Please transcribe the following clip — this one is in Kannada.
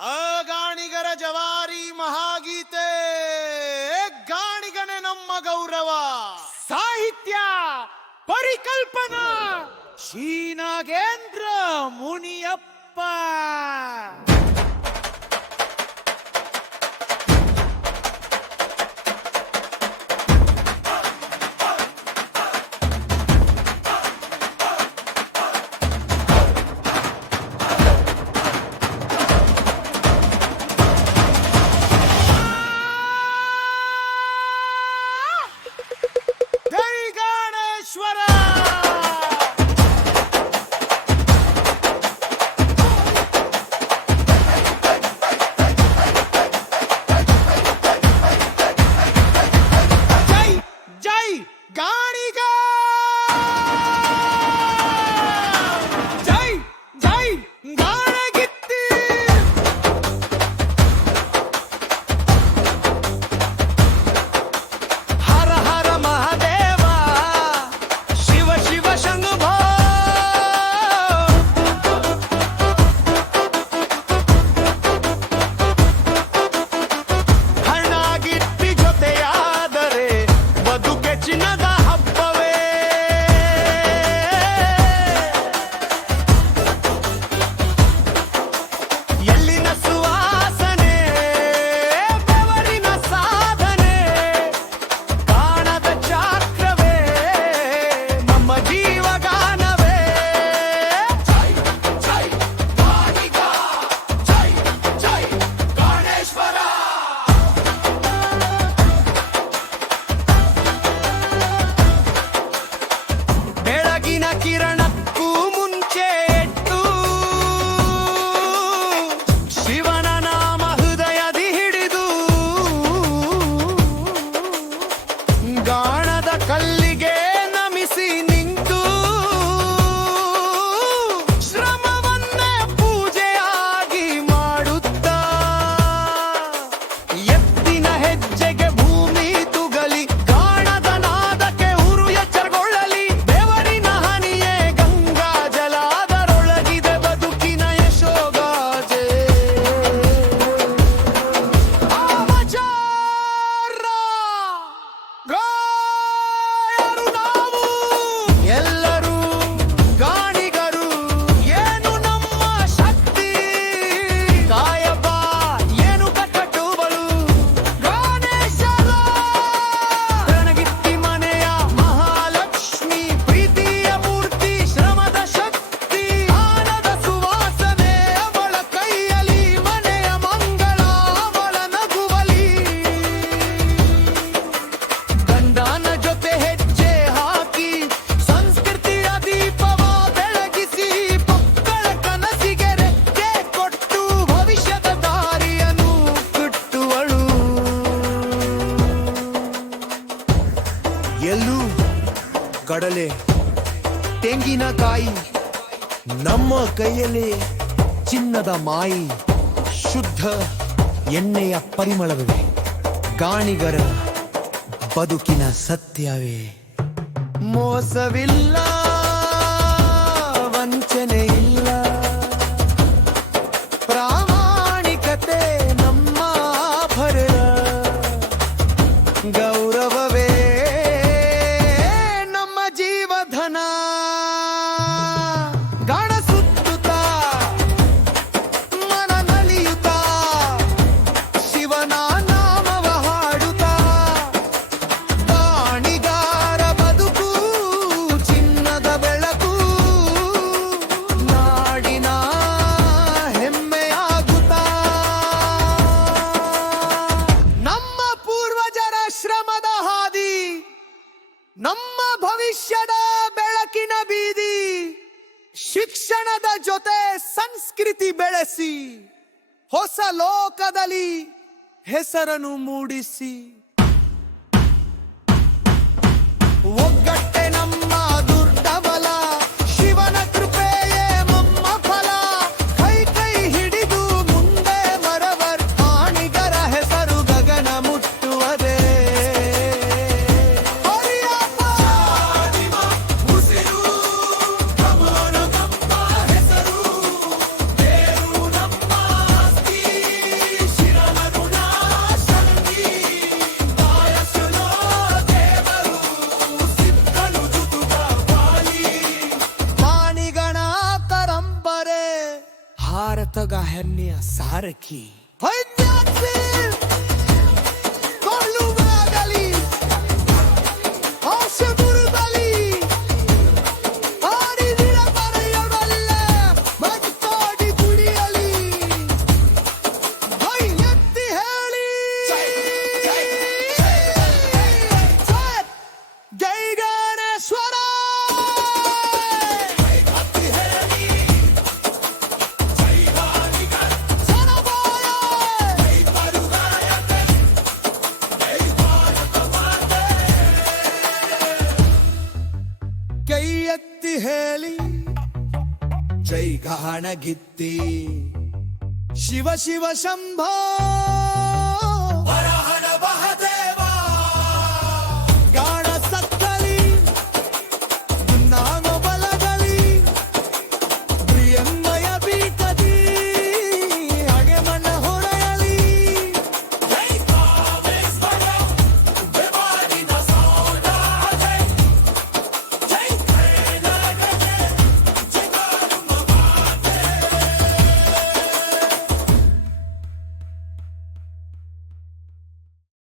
ಗಾಣಿಗರ ಜವಾರಿ ಮಹಾಗೀತೆ ಗಾಣಿಗನೆ ನಮ್ಮ ಗೌರವ. ಸಾಹಿತ್ಯ ಪರಿಕಲ್ಪನಾ ಶ್ರೀ ನಾಗೇಂದ್ರ ಮುನಿಯಪ್ಪ. ಕಿರಣಕ್ಕೂ ಮುಂಚೆ ಎಟ್ಟು ಶಿವನ ನಾಮ ಹೃದಯದಿ ಹಿಡಿದು ಗಾಣದ ಕಲ್ಲಿಗೆ ನಮಿಸಿ ನಿಂತು ಶ್ರಮವನ್ನೇ ಪೂಜೆಯಾಗಿ ಮಾಡುತ್ತಾ ಎತ್ತಿನ ಹೆಜ್ಜೆಗೆ ಭೂಮಿ ತುಗಲಿ ಗಾಣದ ನಾದಕ್ಕೆ ಉರು ಎಚ್ಚರಗೊಳ್ಳಲಿ ಬೆವರಿನ ಹನಿಯೇ ಗಂಗಾ ಜಲಾದರೊಳಗಿದೆ ಬದುಕಿನ ಯಶೋಗಾಜೆ. ಆಮಚಾರ ಗಾಯರು ನಾವು ಎಲ್ಲರೂ ಗಾಣಿಗರು ಏನು ನಮ್ಮ ಶಕ್ತಿ ಕಾಯಬ ಏನು ಕಟ್ಟುಬಲು ಗಾಣೇಶರ ರಣಗಿತ್ತಿ ಮನೆಯ ಮಹಾಲಕ್ಷ್ಮಿ ಪ್ರೀತಿಯ ಮೂರ್ತಿ ಶ್ರಮದ ಶಕ್ತಿ ಆನದ ಸುವಾಸನೆ ಅವಳ ಕೈಯಲ್ಲಿ ಮನೆಯ ಮಂಗಳ ಅವಳ ನಗುವಲಿ ಗಂಡನ ಜೊತೆ ಹೆಜ್ಜೆ ಹಾಕಿ ಸಂಸ್ಕೃತಿಯ ದೀಪವ ಬೆಳಗಿಸಿ ಮಕ್ಕಳ ಕನಸಿಗೆ ರೆಕ್ಕೆ ಕೊಟ್ಟು ಭವಿಷ್ಯದ ದಾರಿಯನ್ನು ಕಟ್ಟುವಳು. ಎಲ್ಲೂ ಕಡಲೆ ತೆಂಗಿನಕಾಯಿ ನಮ್ಮ ಕೈಯಲ್ಲಿ ಚಿನ್ನದ ಮಾಯಿ ಶುದ್ಧ ಎಣ್ಣೆಯ ಪರಿಮಳವಿವೆ ಗಾಣಿಗರ ಬದುಕಿನ ಸತ್ಯವೇ. ಮೋಸವಿಲ್ಲ ವಂಚನೆ ಇಲ್ಲ ಪ್ರಾಮಾಣಿಕತೆ ನಮ್ಮ ಭರ ಗೌರವವೇ ನಮ್ಮ ಜೀವಧನ. ಗಾಣ ಸುತ್ತುತ್ತಾ ಮನ ನಲಿಯುತ್ತಾ ಶಿವನ ನಾಮವ ಹಾಡುತ್ತಾ ಗಾಣಿಗಾರ ಬದುಕು ಚಿನ್ನದ ಬೆಳಕು ನಾಡಿನ ಹೆಮ್ಮೆಯಾಗುತ್ತಾ ನಮ್ಮ ಪೂರ್ವಜರ ಶ್ರಮದ ಹಾದಿ ನಮ್ಮ ಭವಿಷ್ಯದ ಬೆಳಕಿನ ಬೀದಿ ಶಿಕ್ಷಣದ ಜೊತೆ ಸಂಸ್ಕೃತಿ ಬೆಳೆಸಿ ಹೊಸ ಲೋಕದಲ್ಲಿ ಹೆಸರನ್ನು ಮೂಡಿಸಿ ಒಗ್ಗಟ್ಟೆ ನಮ್ಮ ದುರ್ಡಬಲ ಶಿವನ ಕೃಪೆಯೇ ನಮ್ಮ ಫಲ ಕೈ ಕೈ ಹಿಡಿದು ಮುಂದೆ ಬರವರ್ ಗಾಣಿಗರ ಹೆಸರು ಗಗನ ಮುಟ್ಟುವುದೇ. ಹರಿಯಪ್ಪ ಉಸಿರು ಕಮೋನು ನಮ್ಮ ಹೆಸರು ದೇವರು ನಮ್ಮ ಆಸ್ತಿ ವಾಹಿನಿಯ ಸಾರಥಿ ಹೈದ್ಯಾತ್ರಿ ಕೊಳ್ಳುವಾಗಲಿ ಆಸೆ ಮುರುಗಲಿ ಆಡಿದಿರ ಮರೆಯಬಲ್ಲ ಮಟ್ಟಾಡಿ ದುಡಿಯಲಿ ಹೈ ಎತ್ತಿ ಹೇಳಿ ಜೈ ಗಣೇಶ್ವರ ಕೈ ಎತ್ತಿ ಹೇಳಿ ಜೈ ಗಾಣಗಿತ್ತಿ ಶಿವ ಶಿವ ಶಂಭೋ